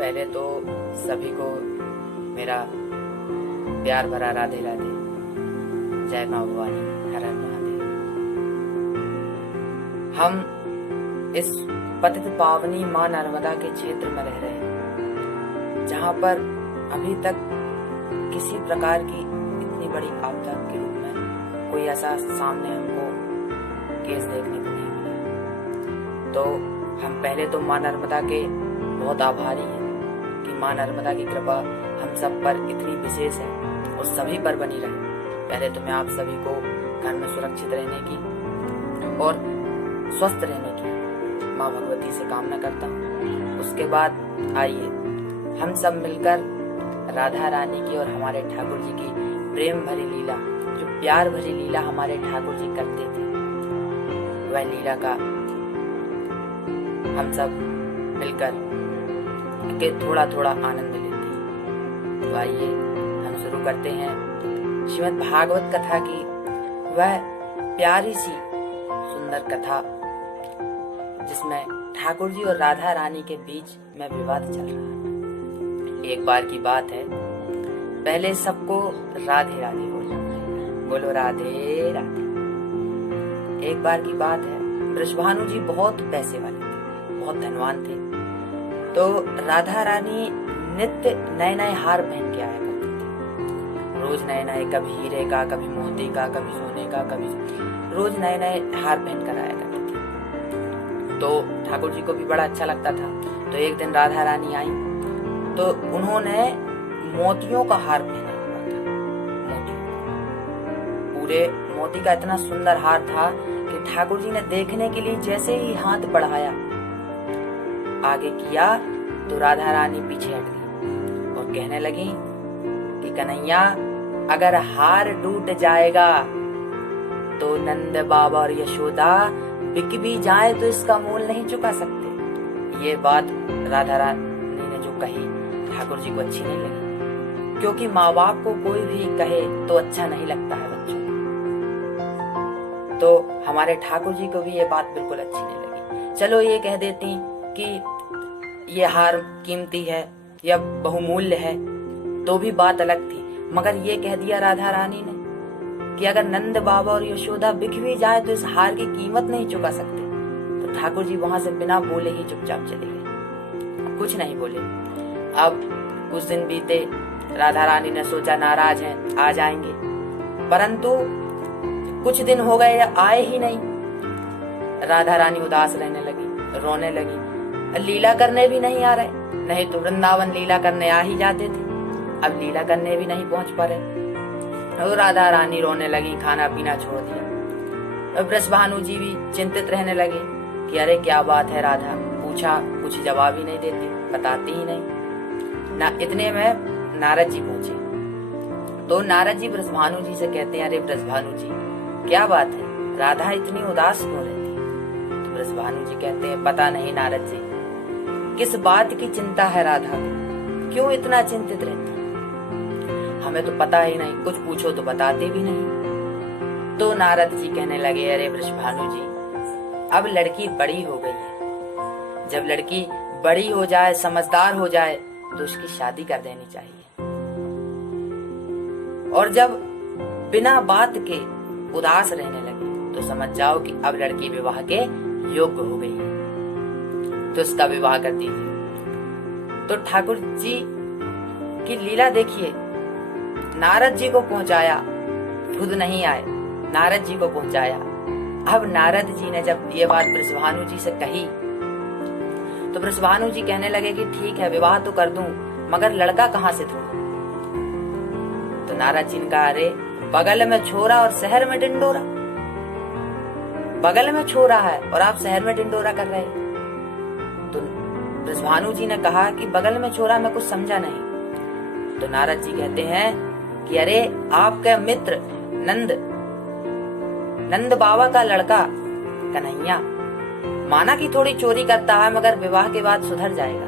पहले तो सभी को मेरा प्यार भरा राधे राधे। जय माँ भवानी, हर हर महादेव। हम इस पतित पावनी माँ नर्मदा के क्षेत्र में रह रहे हैं, जहाँ पर अभी तक किसी प्रकार की इतनी बड़ी आपदा के रूप में कोई ऐसा सामने हमको केस देखने को नहीं मिला। तो हम पहले तो माँ नर्मदा के बहुत आभारी हैं कि माँ नर्मदा की कृपा हम सब पर इतनी विशेष है और सभी पर बनी रहे। पहले तो मैं आप सभी को घर में सुरक्षित रहने की और स्वस्थ रहने की माँ भगवती से कामना करता हूँ। उसके बाद आइए हम सब मिलकर राधा रानी की और हमारे ठाकुर जी की प्रेम भरी लीला, जो प्यार भरी लीला हमारे ठाकुर जी करते थे, वह लीला का हम सब मिलकर के थोड़ा थोड़ा आनंद लेते हैं। तो आइए हम शुरू करते हैं श्रीमद् भागवत कथा की वह प्यारी सी सुंदर कथा, जिसमें ठाकुर जी और राधा रानी के बीच में विवाद चल रहा है। एक बार की बात है, पहले सबको राधे राधे बोलना, बोलो राधे राधे। एक बार की बात है, वृषभानु जी बहुत पैसे वाले थे, बहुत धनवान थे। तो राधा रानी नित्य नए नए हार पहन के आया करती थी। रोज नए नए, कभी हीरे का, कभी मोती का, कभी सोने का, कभी रोज नए नए हार पहन कर आया करती थी। तो ठाकुर जी को भी बड़ा अच्छा लगता था। तो एक दिन राधा रानी आई तो उन्होंने मोतियों का हार पहना हुआ था। मोती, पूरे मोती का इतना सुंदर हार था कि ठाकुर जी ने देखने के लिए जैसे ही हाथ बढ़ाया, आगे किया, तो राधा रानी पीछे हट गई और कहने लगी कि कन्हैया, अगर हार टूट जाएगा तो नंद बाबा और यशोदा बिक भी जाए तो इसका मोल नहीं चुका सकते। ये बात राधा रानी ने जो कही ठाकुर जी को अच्छी नहीं लगी, क्योंकि माँ बाप को कोई भी कहे तो अच्छा नहीं लगता है बच्चों को। तो हमारे ठाकुर जी को भी ये बात बिल्कुल अच्छी नहीं लगी। चलो ये कह देती कि ये हार कीमती है या बहुमूल्य है तो भी बात अलग थी, मगर ये कह दिया राधा रानी ने कि अगर नंद बाबा और यशोदा बिक भी जाए तो इस हार की कीमत नहीं चुका सकते। तो ठाकुर जी वहां से बिना बोले ही चुपचाप चले गए, कुछ नहीं बोले। अब कुछ दिन बीते, राधा रानी ने सोचा नाराज हैं, आ जाएंगे, परंतु कुछ दिन हो गए, आए ही नहीं। राधा रानी उदास रहने लगी, रोने लगी। लीला करने भी नहीं आ रहे, नहीं तो वृंदावन लीला करने आ ही जाते थे, अब लीला करने भी नहीं पहुंच पा रहे। और राधा रानी रोने लगी, खाना पीना छोड़ दिया। वृषभानु जी भी चिंतित रहने लगे कि अरे क्या बात है राधा, पूछा कुछ जवाब ही नहीं देती, बताती ही नहीं ना। इतने में नारद जी पहुंचे। तो नारद जी वृषभानु जी से कहते हैं, अरे वृषभानु जी क्या बात है, राधा इतनी उदास क्यों रहती? तो वृषभानु जी कहते हैं, पता नहीं नारद जी, किस बात की चिंता है राधा को, क्यों इतना चिंतित रहती? हमें तो पता ही नहीं, कुछ पूछो तो बताते भी नहीं। तो नारद जी कहने लगे, अरे वृषभानु जी, अब लड़की बड़ी हो गई है, जब लड़की बड़ी हो जाए, समझदार हो जाए, तो उसकी शादी कर देनी चाहिए। और जब बिना बात के उदास रहने लगी तो समझ जाओ कि अब लड़की विवाह के योग्य हो गई है, तो उसका विवाह कर दीजिए। तो ठाकुर जी की लीला देखिए, नारद जी को पहुंचाया, खुद नहीं आए, नारद जी को पहुंचाया। अब नारद जी ने जब ये बात वृषभानु जी से कही तो वृषभानु जी कहने लगे कि ठीक है, विवाह तो कर दूं, मगर लड़का कहां से दूं? तो नारद जी ने कहा, अरे बगल में छोरा और शहर में डिंडोरा, बगल में छोरा है और आप शहर में डिंडोरा कर रहे हैं। तो वृषभानु जी ने कहा कि बगल में छोरा, मैं कुछ समझा नहीं। तो नारद जी कहते हैं कि अरे आपके मित्र नंद बाबा का लड़का कन्हैया, माना कि थोड़ी चोरी करता है, मगर विवाह के बाद सुधर जाएगा।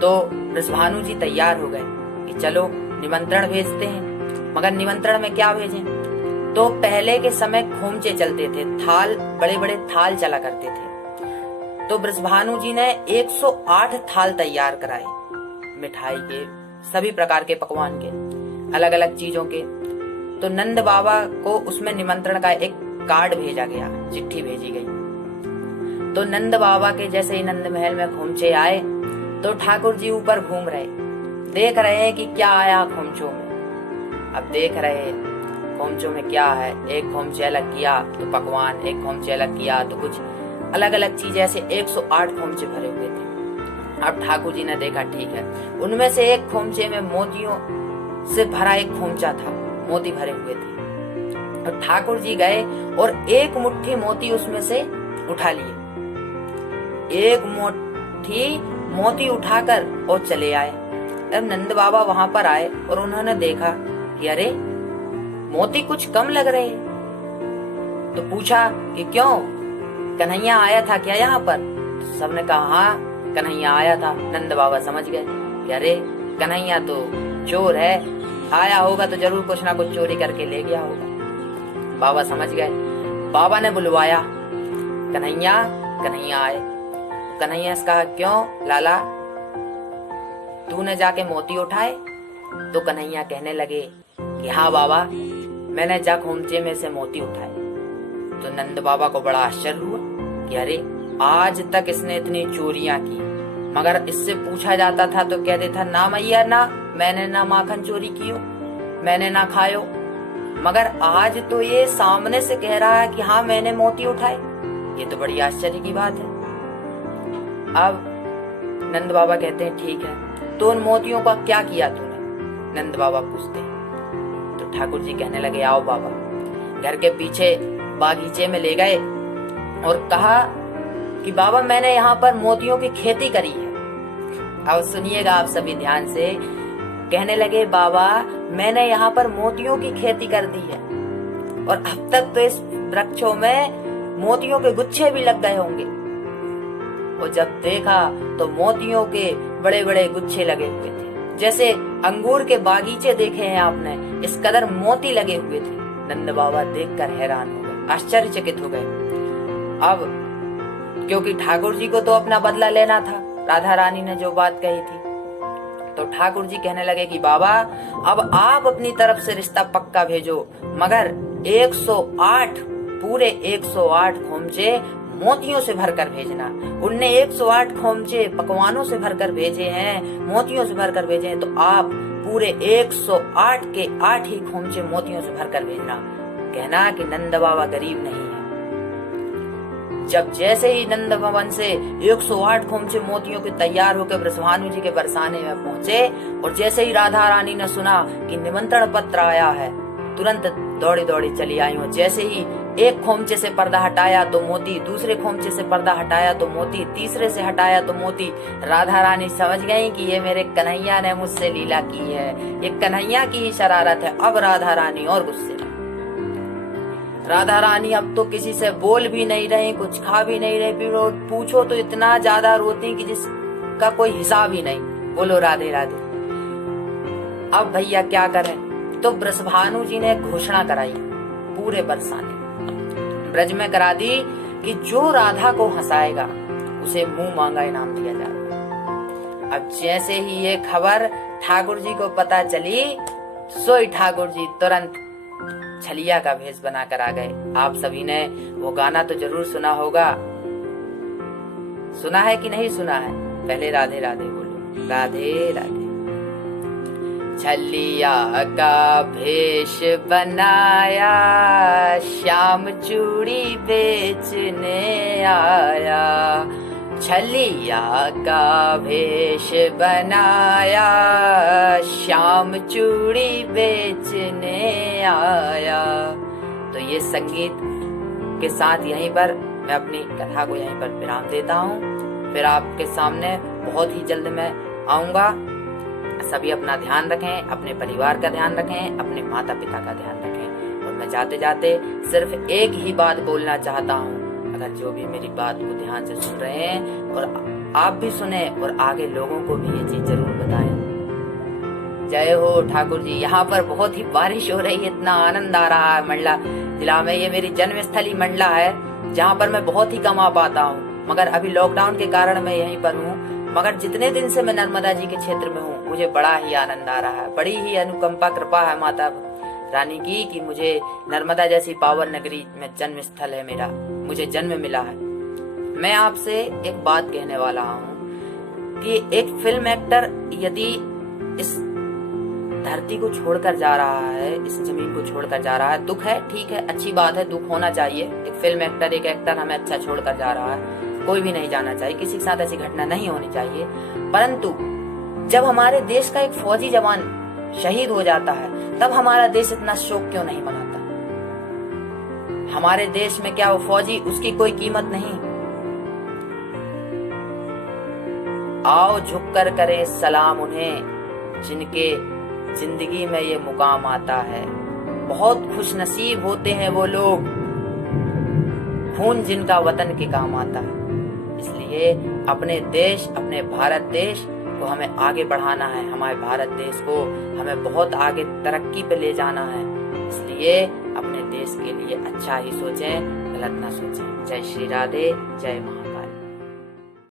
तो वृषभानु जी तैयार हो गए कि चलो निमंत्रण भेजते हैं, मगर निमंत्रण में क्या भेजें? तो पहले के समय खोमचे चलते थे, थाल, बड़े बड़े थाल चला करते थे। तो वृषभानु जी ने 108 थाल तैयार कराए, मिठाई के, सभी प्रकार के पकवान के, अलग अलग चीजों के। तो नंद बाबा को उसमें निमंत्रण का एक कार्ड भेजा गया, चिट्ठी भेजी गई। तो नंद बाबा के जैसे ही नंद महल में खोमचे आए तो ठाकुर जी ऊपर घूम रहे, देख रहे हैं कि क्या आया खोमचों में। अब देख रहे हैं खोमचों में क्या है, एक खोमचे अलग किया तो पकवान, एक खोमचे अलग किया तो कुछ अलग अलग चीज, ऐसे 108 खोमचे भरे हुए थे। अब ठाकुर जी ने देखा ठीक है, उनमें से एक खोमचे में मोतियों से भरा एक खोमचा था, मोती भरे हुए थे। और ठाकुर जी गए और एक मुट्ठी मोती उसमें से उठा लिए, एक मुट्ठी मोती उठाकर और चले आए। अब नंद बाबा वहां पर आए और उन्होंने देखा कि अरे मोती कुछ कम लग रहे हैं। तो पूछा कि क्यों, कन्हैया आया था क्या यहाँ पर? तो सबने कहा हाँ कन्हैया आया था। नंद बाबा समझ गए कि अरे कन्हैया तो चोर है, आया होगा तो जरूर कुछ ना कुछ चोरी करके ले गया होगा। बाबा समझ गए। बाबा ने बुलवाया कन्हैया, कन्हैया आए। कन्हैया से कहा क्यों लाला, तूने जाके मोती उठाए? तो कन्हैया कहने लगे कि हाँ बाबा, मैंने जा खोमचे में से मोती उठाए। तो नंद बाबा को बड़ा आश्चर्य हुआ कि अरे आज तक इसने इतनी चोरियां की, मगर इससे पूछा जाता था तो कह देता ना मैया ना, मैंने ना माखन चोरी कियो, मैंने ना खायो। मगर आज तो ये सामने से कह रहा है कि हाँ मैंने मोती उठाए। ये तो बड़ी आश्चर्य की बात है। अब नंद बाबा कहते हैं ठीक है, तो उन मोतियों का क्या किया तूने? नंद बाबा पूछते हैं। तो ठाकुर जी कहने लगे आओ बाबा। घर के पीछे बागीचे में ले गए और कहा कि बाबा मैंने यहाँ पर मोतियों की खेती करी है। अब सुनिएगा आप सभी ध्यान से। कहने लगे बाबा मैंने यहाँ पर मोतियों की खेती कर दी है और अब तक तो इस वृक्षों में मोतियों के गुच्छे भी लग गए होंगे। और जब देखा तो मोतियों के बड़े बड़े गुच्छे लगे हुए थे, जैसे अंगूर के बागीचे देखे हैं आपने, इस कदर मोती लगे हुए थे। नंद बाबा देखकर हैरान हो गए, आश्चर्यचकित हो गए। अब क्योंकि ठाकुर जी को तो अपना बदला लेना था, राधा रानी ने जो बात कही थी। तो ठाकुर जी कहने लगे कि बाबा अब आप अपनी तरफ से रिश्ता पक्का भेजो, मगर 108 पूरे 108 खोमचे मोतियों से भरकर भेजना। उनने 108 खोमचे पकवानों से भरकर भेजे हैं, मोतियों से भरकर भेजे हैं, तो आप पूरे 108 के 8 ही खोमचे मोतियों से भरकर भेजना। कहना कि नंद बाबा गरीब नहीं है। जब जैसे ही नंद भवन से 108 खोमचे मोतियों के तैयार होकर वृषभानु जी के बरसाने में पहुंचे और जैसे ही राधा रानी ने सुना कि निमंत्रण पत्र आया है, तुरंत दौड़ी दौड़ी चली आई हूँ। जैसे ही एक खोमचे से पर्दा हटाया तो मोती, दूसरे खोमचे से पर्दा हटाया तो मोती, तीसरे से हटाया तो मोती। राधा रानी समझ गई कि ये मेरे कन्हैया ने मुझसे लीला की है, ये कन्हैया की ही शरारत है। अब राधा रानी और गुस्से में। राधा रानी अब तो किसी से बोल भी नहीं रही, कुछ खा भी नहीं रही, पूछो तो इतना ज्यादा रोती कि जिसका कोई हिसाब ही नहीं। बोलो राधे राधे। अब भैया क्या करें? तो वृषभानु जी ने घोषणा कराई पूरे बरसाने ब्रज में करा दी कि जो राधा को हंसाएगा उसे मुंह मांगा इनाम दिया जाएगा। अब जैसे ही ये खबर ठाकुर जी को पता चली, सोई ठाकुर जी तुरंत छलिया का भेष बनाकर आ गए। आप सभी ने वो गाना तो जरूर सुना होगा, सुना है कि नहीं सुना है? पहले राधे राधे बोलो, राधे राधे। छलिया का भेष बनाया, श्याम चूड़ी बेचने आया। छलिया का भेष बनाया, श्याम चूड़ी बेचने आया। तो ये संगीत के साथ यहीं पर मैं अपनी कथा को यहीं पर विराम देता हूँ। फिर आपके सामने बहुत ही जल्द मैं आऊंगा। सभी अपना ध्यान रखें, अपने परिवार का ध्यान रखें, अपने माता पिता का ध्यान रखें। और मैं जाते जाते सिर्फ एक ही बात बोलना चाहता हूँ, अगर जो भी मेरी बात को ध्यान से सुन रहे हैं और आप भी सुने और आगे लोगों को भी ये चीज जरूर बताएं। जय हो ठाकुर जी। यहाँ पर बहुत ही बारिश हो रही है, इतना आनंद आ रहा है। मंडला जिला में ये मेरी जन्मस्थली मंडला है, जहाँ पर मैं बहुत ही कम आ पाता हूँ। मगर अभी लॉकडाउन के कारण मैं यहीं पर हूँ। मगर जितने दिन से मैं नर्मदा जी के क्षेत्र में हूँ, मुझे बड़ा ही आनंद आ रहा है। बड़ी ही अनुकंपा कृपा है माता रानी की कि मुझे नर्मदा जैसी पावन नगरी में जन्म स्थल है मेरा, मुझे जन्म मिला है। मैं आपसे एक बात कहने वाला हूँ कि एक फिल्म एक्टर यदि इस धरती को छोड़कर जा रहा है, इस जमीन को छोड़कर जा रहा है, दुख है, ठीक है, अच्छी बात है, दुख होना चाहिए। एक फिल्म एक्टर, एक एक्टर हमें अच्छा छोड़कर जा रहा है, कोई भी नहीं जाना चाहिए, किसी के साथ ऐसी घटना नहीं होनी चाहिए। परंतु जब हमारे देश का एक फौजी जवान शहीद हो जाता है, तब हमारा देश इतना शोक क्यों नहीं मनाता? हमारे देश में क्या वो फौजी, उसकी कोई कीमत नहीं? आओ झुककर करे सलाम उन्हें जिनके जिंदगी में ये मुकाम आता है। बहुत खुश नसीब होते हैं वो लोग, खून जिनका वतन के काम आता है। इसलिए अपने देश, अपने भारत देश को हमें आगे बढ़ाना है। हमारे भारत देश को हमें बहुत आगे तरक्की पे ले जाना है। इसलिए अपने देश के लिए अच्छा ही सोचें, गलत ना सोचें। जय श्री राधे, जय महाकाल।